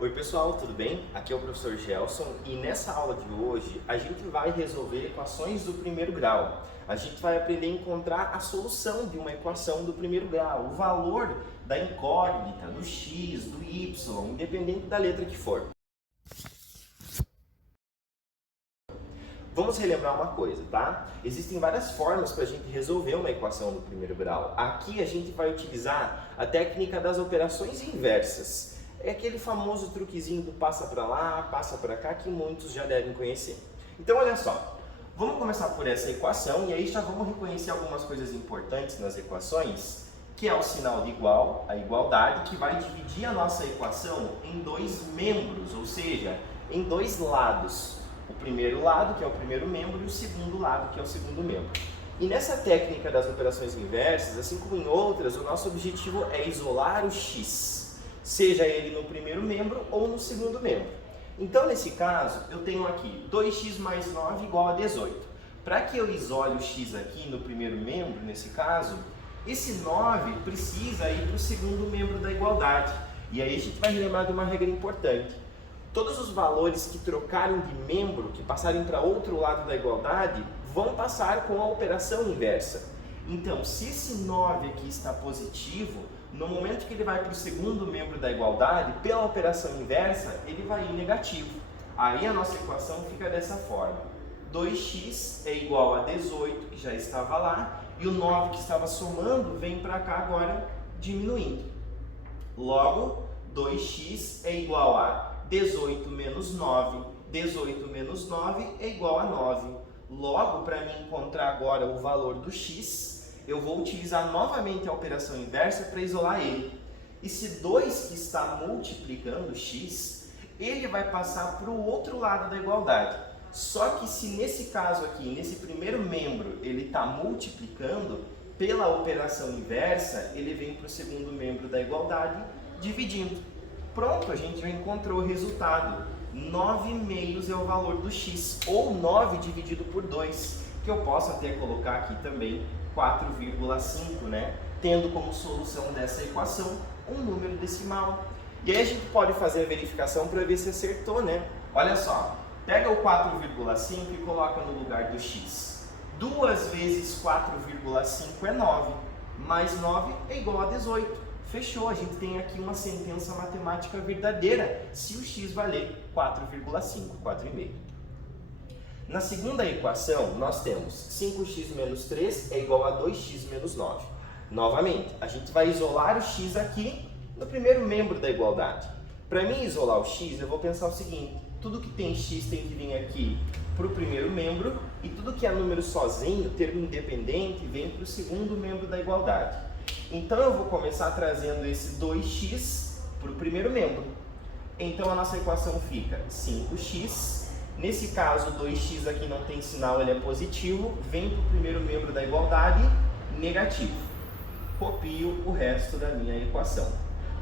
Oi pessoal, tudo bem? Aqui é o professor Gelson e nessa aula de hoje a gente vai resolver equações do primeiro grau. A gente vai aprender a encontrar a solução de uma equação do primeiro grau, o valor da incógnita, do x, do y, independente da letra que for. Vamos relembrar uma coisa, tá? Existem várias formas para a gente resolver uma equação do primeiro grau. Aqui a gente vai utilizar a técnica das operações inversas. É aquele famoso truquezinho do passa para lá, passa para cá, que muitos já devem conhecer. Então, olha só, vamos começar por essa equação e aí já vamos reconhecer algumas coisas importantes nas equações, que é o sinal de igual, a igualdade, que vai dividir a nossa equação em dois membros, ou seja, em dois lados. O primeiro lado, que é o primeiro membro, e o segundo lado, que é o segundo membro. E nessa técnica das operações inversas, assim como em outras, o nosso objetivo é isolar o x, seja ele no primeiro membro ou no segundo membro. Então, nesse caso, eu tenho aqui 2x mais 9 igual a 18. Para que eu isole o x aqui no primeiro membro, nesse caso, esse 9 precisa ir para o segundo membro da igualdade. E aí a gente vai lembrar de uma regra importante. Todos os valores que trocarem de membro, que passarem para outro lado da igualdade, vão passar com a operação inversa. Então, se esse 9 aqui está positivo, no momento que ele vai para o segundo membro da igualdade, pela operação inversa, ele vai ir negativo. Aí a nossa equação fica dessa forma. 2x é igual a 18, que já estava lá, e o 9 que estava somando vem para cá agora diminuindo. Logo, 2x é igual a 18 menos 9. 18 menos 9 é igual a 9. Logo, para mim encontrar agora o valor do x, eu vou utilizar novamente a operação inversa para isolar ele. Esse 2 que está multiplicando x, ele vai passar para o outro lado da igualdade. Só que se nesse caso aqui, nesse primeiro membro, ele está multiplicando, pela operação inversa, ele vem para o segundo membro da igualdade, dividindo. Pronto, a gente já encontrou o resultado. 9 meios é o valor do x, ou 9 dividido por 2, que eu posso até colocar aqui também 4,5, né? Tendo como solução dessa equação um número decimal. E aí a gente pode fazer a verificação para ver se acertou, né? Olha só, pega o 4,5 e coloca no lugar do x. 2 vezes 4,5 é 9, mais 9 é igual a 18. Fechou, a gente tem aqui uma sentença matemática verdadeira, se o x valer 4,5, 4,5. Na segunda equação, nós temos 5x menos 3 é igual a 2x menos 9. Novamente, a gente vai isolar o x aqui no primeiro membro da igualdade. Para mim isolar o x, eu vou pensar o seguinte, tudo que tem x tem que vir aqui para o primeiro membro, e tudo que é número sozinho, termo independente, vem para o segundo membro da igualdade. Então eu vou começar trazendo esse 2x para o primeiro membro. Então a nossa equação fica 5x, nesse caso 2x aqui não tem sinal, ele é positivo, vem para o primeiro membro da igualdade, negativo. Copio o resto da minha equação.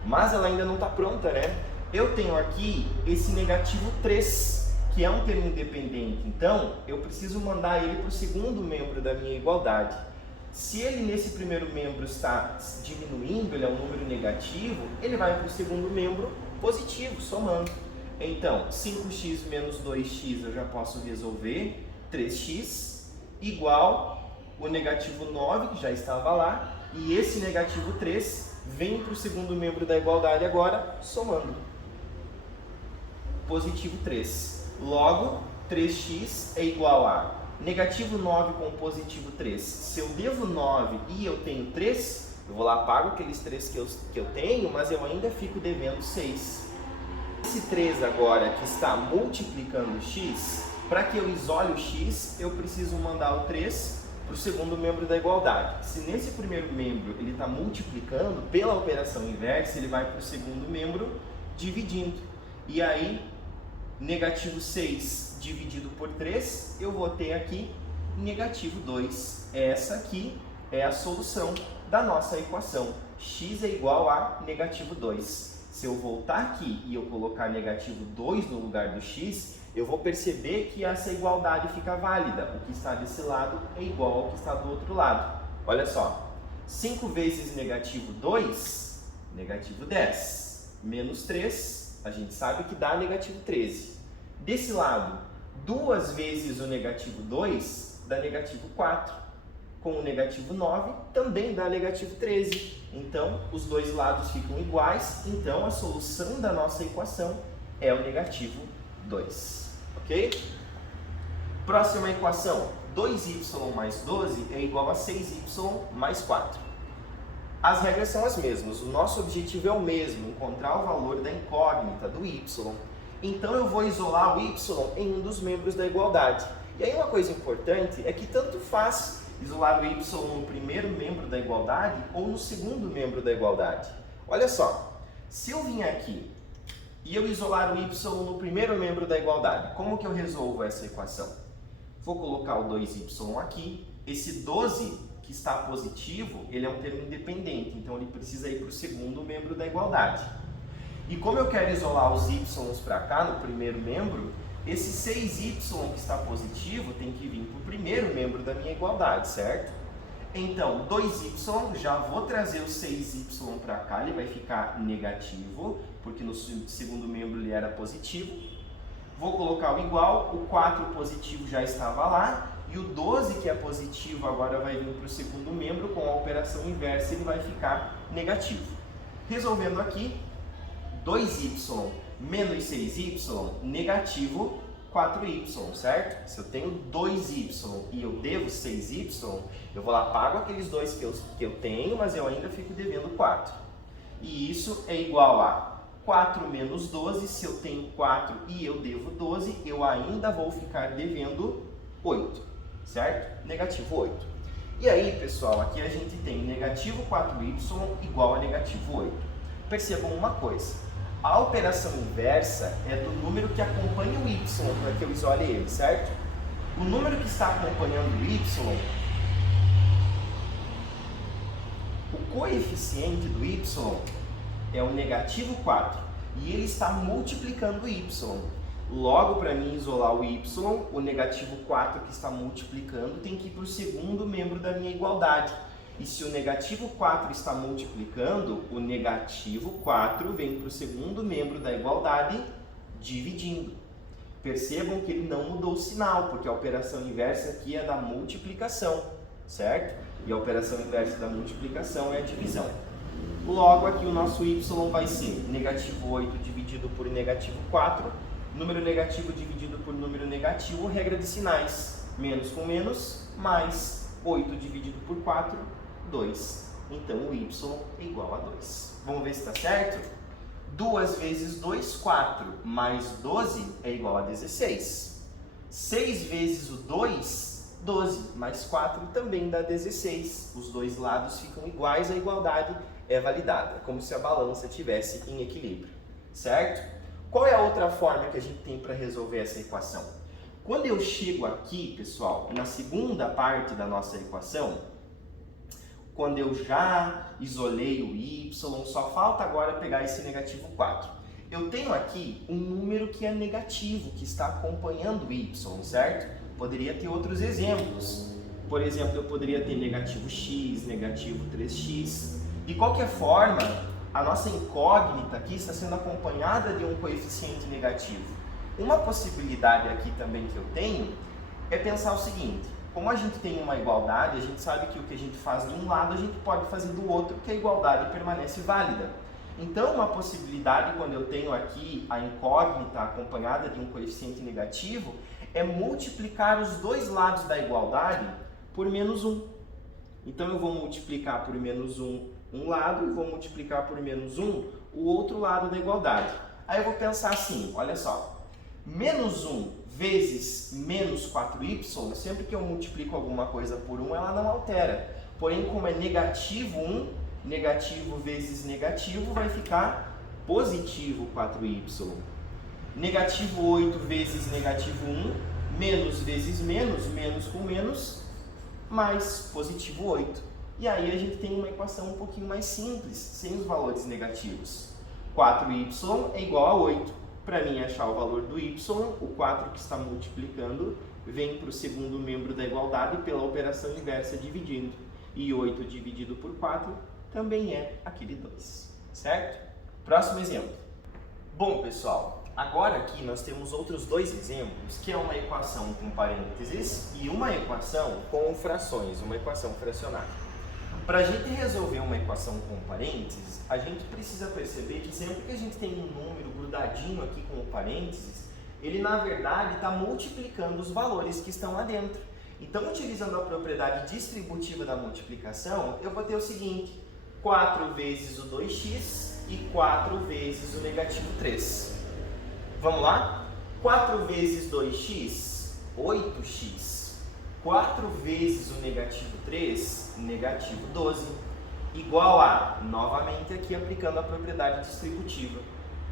Mas ela ainda não está pronta, né? Eu tenho aqui esse negativo 3, que é um termo independente, então eu preciso mandar ele para o segundo membro da minha igualdade. Se ele nesse primeiro membro está diminuindo, ele é um número negativo, ele vai para o segundo membro positivo, somando. Então, 5x menos 2x eu já posso resolver, 3x, igual o negativo 9, que já estava lá, e esse negativo 3 vem para o segundo membro da igualdade agora, somando. Positivo 3. Logo, 3x é igual a negativo 9 com positivo 3. Se eu devo 9 e eu tenho 3, eu vou lá, pago aqueles 3 que eu tenho, mas eu ainda fico devendo 6. Esse 3 agora que está multiplicando x, para que eu isole o x, eu preciso mandar o 3 para o segundo membro da igualdade. Se nesse primeiro membro ele está multiplicando, pela operação inversa, ele vai para o segundo membro dividindo. E aí, negativo 6 dividido por 3, eu vou ter aqui negativo 2. Essa aqui é a solução da nossa equação. X é igual a negativo 2. Se eu voltar aqui e eu colocar negativo 2 no lugar do x, eu vou perceber que essa igualdade fica válida. O que está desse lado é igual ao que está do outro lado. Olha só, 5 vezes negativo 2, negativo 10, menos 3, 2, a gente sabe que dá negativo 13. Desse lado, 2 vezes o negativo 2 dá negativo 4. Com o negativo 9 também dá negativo 13. Então, os dois lados ficam iguais. Então, a solução da nossa equação é o negativo 2. Ok? Próxima equação. 2y mais 12 é igual a 6y mais 4. As regras são as mesmas. O nosso objetivo é o mesmo, encontrar o valor da incógnita, do y. Então, eu vou isolar o y em um dos membros da igualdade. E aí, uma coisa importante é que tanto faz isolar o y no primeiro membro da igualdade ou no segundo membro da igualdade. Olha só, se eu vim aqui e eu isolar o y no primeiro membro da igualdade, como que eu resolvo essa equação? Vou colocar o 2y aqui, esse 12 que está positivo, ele é um termo independente, então ele precisa ir para o segundo membro da igualdade. E como eu quero isolar os y para cá, no primeiro membro, esse 6y que está positivo tem que vir para o primeiro membro da minha igualdade, certo? Então, 2y, já vou trazer o 6y para cá, ele vai ficar negativo, porque no segundo membro ele era positivo. Vou colocar o igual, o 4 positivo já estava lá, e o 12 que é positivo agora vai vir para o segundo membro, com a operação inversa ele vai ficar negativo. Resolvendo aqui, 2y menos 6y, negativo 4y, certo? Se eu tenho 2y e eu devo 6y, eu vou lá, pago aqueles dois que eu tenho, mas eu ainda fico devendo 4. E isso é igual a 4 menos 12, se eu tenho 4 e eu devo 12, eu ainda vou ficar devendo 8, certo? Negativo 8. E aí, pessoal, aqui a gente tem negativo 4y igual a negativo 8. Percebam uma coisa. A operação inversa é do número que acompanha o y, para que eu isole ele, certo? O número que está acompanhando o y, o coeficiente do y é o negativo 4, e ele está multiplicando o y. Logo, para mim isolar o y, o negativo 4 que está multiplicando tem que ir para o segundo membro da minha igualdade. E se o negativo 4 está multiplicando, o negativo 4 vem para o segundo membro da igualdade, dividindo. Percebam que ele não mudou o sinal, porque a operação inversa aqui é da multiplicação, certo? E a operação inversa da multiplicação é a divisão. Logo, aqui o nosso y vai ser negativo 8 dividido por negativo 4, número negativo dividido por número negativo, regra de sinais, menos com menos, mais 8 dividido por 4, 2. Então, o y é igual a 2. Vamos ver se está certo? 2 vezes 2, 4, mais 12 é igual a 16. 6 vezes o 2, 12, mais 4 também dá 16. Os dois lados ficam iguais, a igualdade é validada, como se a balança estivesse em equilíbrio, certo? Qual é a outra forma que a gente tem para resolver essa equação? Quando eu chego aqui, pessoal, na segunda parte da nossa equação, quando eu já isolei o y, só falta agora pegar esse negativo 4. Eu tenho aqui um número que é negativo, que está acompanhando o y, certo? Poderia ter outros exemplos. Por exemplo, eu poderia ter negativo x, negativo 3x. De qualquer forma, a nossa incógnita aqui está sendo acompanhada de um coeficiente negativo. Uma possibilidade aqui também que eu tenho é pensar o seguinte: como a gente tem uma igualdade, a gente sabe que o que a gente faz de um lado, a gente pode fazer do outro, que a igualdade permanece válida. Então, uma possibilidade, quando eu tenho aqui a incógnita acompanhada de um coeficiente negativo, é multiplicar os dois lados da igualdade por menos 1. Então, eu vou multiplicar por menos 1 um lado e vou multiplicar por menos 1 o outro lado da igualdade. Aí eu vou pensar assim, olha só, menos 1 vezes menos 4y, sempre que eu multiplico alguma coisa por 1, ela não altera. Porém, como é negativo 1, negativo vezes negativo vai ficar positivo 4y. Negativo 8 vezes negativo 1, menos vezes menos, menos com menos, mais positivo 8. E aí a gente tem uma equação um pouquinho mais simples, sem os valores negativos. 4y é igual a 8. Para mim achar o valor do y, o 4 que está multiplicando vem para o segundo membro da igualdade pela operação inversa dividindo. E 8 dividido por 4 também é aquele 2, certo? Próximo exemplo. Bom, pessoal, agora aqui nós temos outros dois exemplos, que é uma equação com parênteses e uma equação com frações, uma equação fracionária. Para a gente resolver uma equação com parênteses, a gente precisa perceber que sempre que a gente tem um número grudadinho aqui com o parênteses, ele na verdade está multiplicando os valores que estão lá dentro. Então, utilizando a propriedade distributiva da multiplicação, eu vou ter o seguinte: 4 vezes o 2x e 4 vezes o negativo 3. Vamos lá? 4 vezes 2x, 8x. 4 vezes o negativo 3, negativo 12. Igual a, novamente aqui aplicando a propriedade distributiva,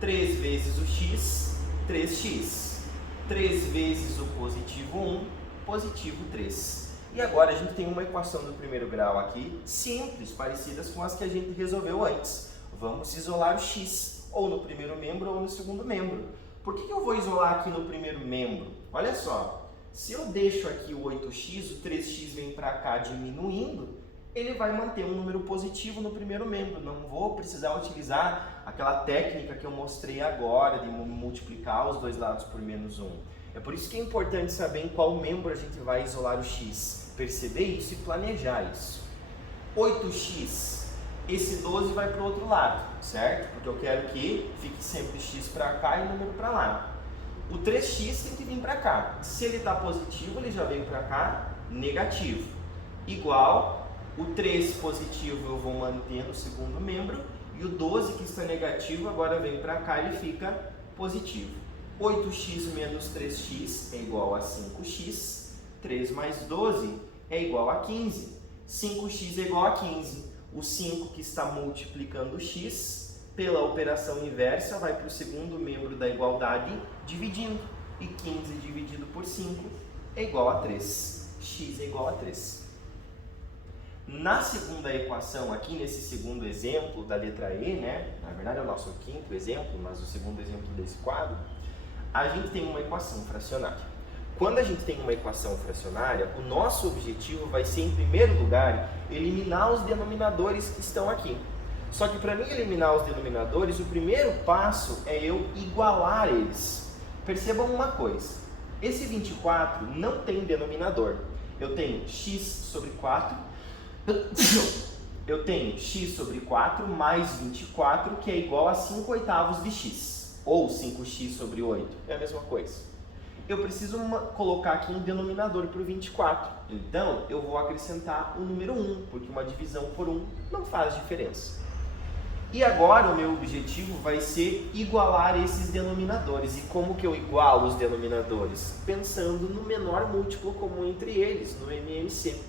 3 vezes o x, 3x. 3 vezes o positivo 1, positivo 3. E agora a gente tem uma equação do primeiro grau aqui, simples, parecidas com as que a gente resolveu antes. Vamos isolar o x, ou no primeiro membro ou no segundo membro. Por que eu vou isolar aqui no primeiro membro? Olha só, se eu deixo aqui o 8x, o 3x vem para cá diminuindo, ele vai manter um número positivo no primeiro membro. Não vou precisar utilizar aquela técnica que eu mostrei agora, de multiplicar os dois lados por menos 1. É por isso que é importante saber em qual membro a gente vai isolar o x. Perceber isso e planejar isso. 8x, esse 12 vai para o outro lado, certo? Porque eu quero que fique sempre x para cá e número para lá. O 3x tem que vir para cá. Se ele está positivo, ele já vem para cá negativo. Igual, o 3 positivo eu vou manter no segundo membro. E o 12 que está negativo agora vem para cá e ele fica positivo. 8x menos 3x é igual a 5x. 3 mais 12 é igual a 15. 5x é igual a 15. O 5 que está multiplicando o x, pela operação inversa, vai para o segundo membro da igualdade, dividindo. E 15 dividido por 5 é igual a 3. X é igual a 3. Na segunda equação, aqui nesse segundo exemplo da letra E, né? Na verdade é o nosso quinto exemplo, mas o segundo exemplo desse quadro, a gente tem uma equação fracionária. Quando a gente tem uma equação fracionária, o nosso objetivo vai ser, em primeiro lugar, eliminar os denominadores que estão aqui. Só que para mim eliminar os denominadores, o primeiro passo é eu igualar eles. Percebam uma coisa, esse 24 não tem denominador. Eu tenho x sobre 4, eu tenho x sobre 4 mais 24, que é igual a 5/8 de x, ou 5x sobre 8, é a mesma coisa. Eu preciso colocar aqui um denominador para o 24. Então, eu vou acrescentar o número 1, porque uma divisão por 1 não faz diferença. E agora o meu objetivo vai ser igualar esses denominadores. E como que eu igualo os denominadores? Pensando no menor múltiplo comum entre eles, no MMC.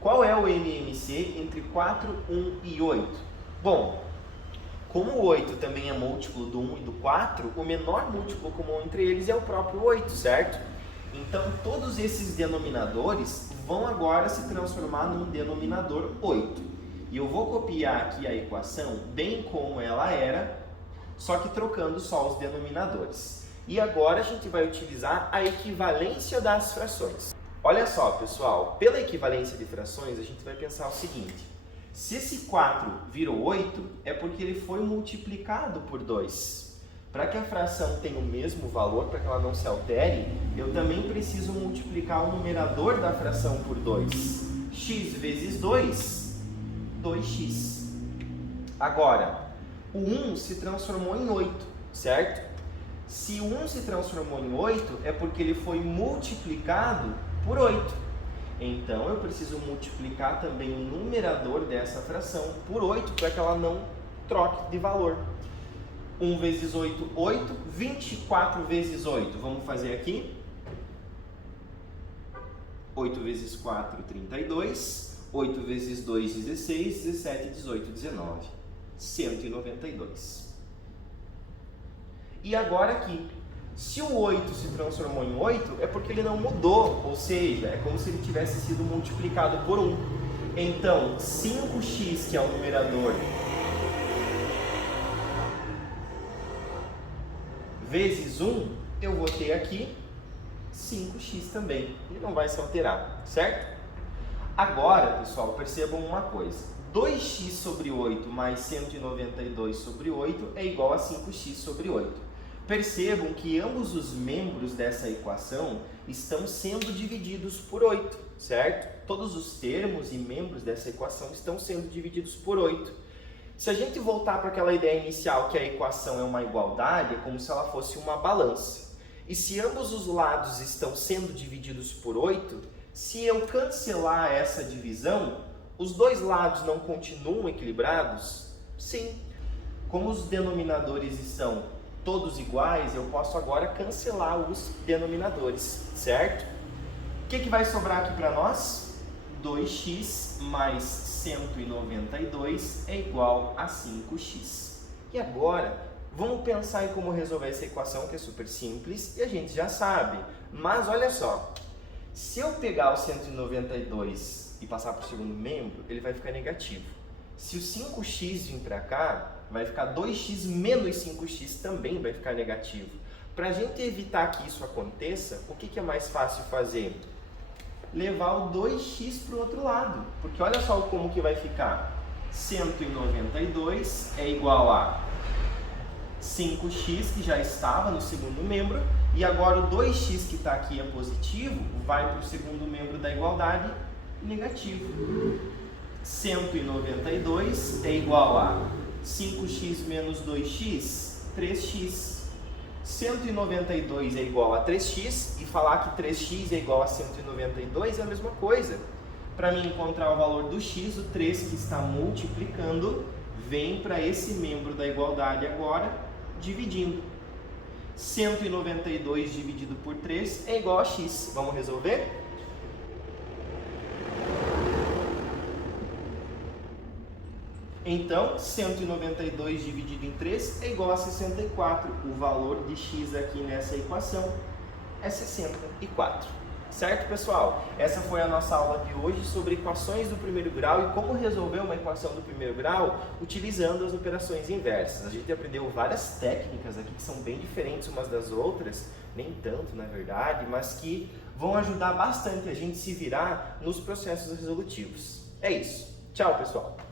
Qual é o MMC entre 4, 1 e 8? Bom, como o 8 também é múltiplo do 1 e do 4, o menor múltiplo comum entre eles é o próprio 8, certo? Então, todos esses denominadores vão agora se transformar num denominador 8. E eu vou copiar aqui a equação bem como ela era, só que trocando só os denominadores. E agora a gente vai utilizar a equivalência das frações. Olha só, pessoal, pela equivalência de frações, a gente vai pensar o seguinte. Se esse 4 virou 8, é porque ele foi multiplicado por 2. Para que a fração tenha o mesmo valor, para que ela não se altere, eu também preciso multiplicar o numerador da fração por 2. X vezes 2, 2x. Agora, o 1 se transformou em 8, certo? Se o 1 se transformou em 8, é porque ele foi multiplicado por 8. Então, eu preciso multiplicar também o numerador dessa fração por 8, para que ela não troque de valor. 1 vezes 8, 8. 24 vezes 8, vamos fazer aqui. 8 vezes 4, 32. 8 vezes 2, 16. 17, 18, 19. 192. E agora aqui. Se o 8 se transformou em 8, é porque ele não mudou, ou seja, é como se ele tivesse sido multiplicado por 1. Então, 5x, que é o numerador, vezes 1, eu vou ter aqui 5x também. Ele não vai se alterar, certo? Agora, pessoal, percebam uma coisa. 2x sobre 8 mais 192 sobre 8 é igual a 5x sobre 8. Percebam que ambos os membros dessa equação estão sendo divididos por 8, certo? Todos os termos e membros dessa equação estão sendo divididos por 8. Se a gente voltar para aquela ideia inicial que a equação é uma igualdade, é como se ela fosse uma balança. E se ambos os lados estão sendo divididos por 8, se eu cancelar essa divisão, os dois lados não continuam equilibrados? Sim. Como os denominadores estão todos iguais, eu posso agora cancelar os denominadores, certo? O que vai sobrar aqui para nós? 2x mais 192 é igual a 5x. E agora, vamos pensar em como resolver essa equação, que é super simples e a gente já sabe. Mas olha só, se eu pegar o 192 e passar para o segundo membro, ele vai ficar negativo. Se o 5x vir para cá, vai ficar 2x menos 5x também vai ficar negativo. Para a gente evitar que isso aconteça, o que é mais fácil fazer? Levar o 2x para o outro lado. Porque olha só como que vai ficar. 192 é igual a 5x, que já estava no segundo membro, e agora o 2x que está aqui é positivo, vai para o segundo membro da igualdade, negativo. 192 é igual a 5x menos 2x, 3x. 192 é igual a 3x, e falar que 3x é igual a 192 é a mesma coisa. Para mim encontrar o valor do x, o 3 que está multiplicando, vem para esse membro da igualdade agora, dividindo. 192 dividido por 3 é igual a x. Vamos resolver? Então, 192 dividido em 3 é igual a 64. O valor de x aqui nessa equação é 64. Certo, pessoal? Essa foi a nossa aula de hoje sobre equações do primeiro grau e como resolver uma equação do primeiro grau utilizando as operações inversas. A gente aprendeu várias técnicas aqui que são bem diferentes umas das outras, nem tanto na verdade, mas que vão ajudar bastante a gente se virar nos processos resolutivos. É isso. Tchau, pessoal!